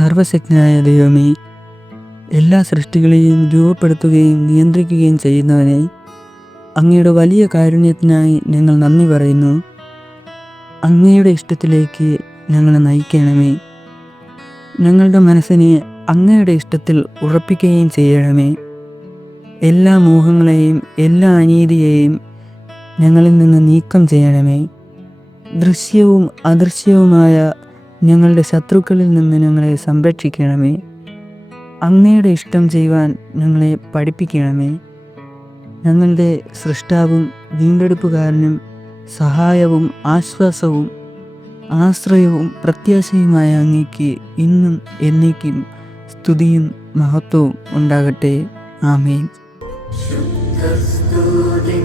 സർവശക്തനായ ദൈവമേ എല്ലാ സൃഷ്ടികളെയും രൂപപ്പെടുത്തുകയും നിയന്ത്രിക്കുകയും ചെയ്യുന്നവനെ അങ്ങയുടെ വലിയ കാരുണ്യത്തിനായി ഞങ്ങൾ നന്ദി പറയുന്നു. അങ്ങയുടെ ഇഷ്ടത്തിലേക്ക് ഞങ്ങളെ നയിക്കണമേ. ഞങ്ങളുടെ മനസ്സിനെ അങ്ങയുടെ ഇഷ്ടത്തിൽ ഉറപ്പിക്കുകയും ചെയ്യണമേ. എല്ലാ മോഹങ്ങളെയും എല്ലാ അനീതിയെയും ഞങ്ങളിൽ നിന്ന് നീക്കം ചെയ്യണമേ. ദൃശ്യവും അദൃശ്യവുമായ ഞങ്ങളുടെ ശത്രുക്കളിൽ നിന്ന് ഞങ്ങളെ സംരക്ഷിക്കണമേ. അങ്ങയുടെ ഇഷ്ടം ചെയ്യുവാൻ ഞങ്ങളെ പഠിപ്പിക്കണമേ. ഞങ്ങളുടെ സൃഷ്ടാവും വീണ്ടെടുപ്പുകാരനും സഹായവും ആശ്വാസവും ആശ്രയവും പ്രത്യാശയുമായ അങ്ങേക്ക് ഇന്നും എന്നേക്കും സ്തുതിയും മഹത്വവും ഉണ്ടാകട്ടെ. ആമേൻ. സ്തുതി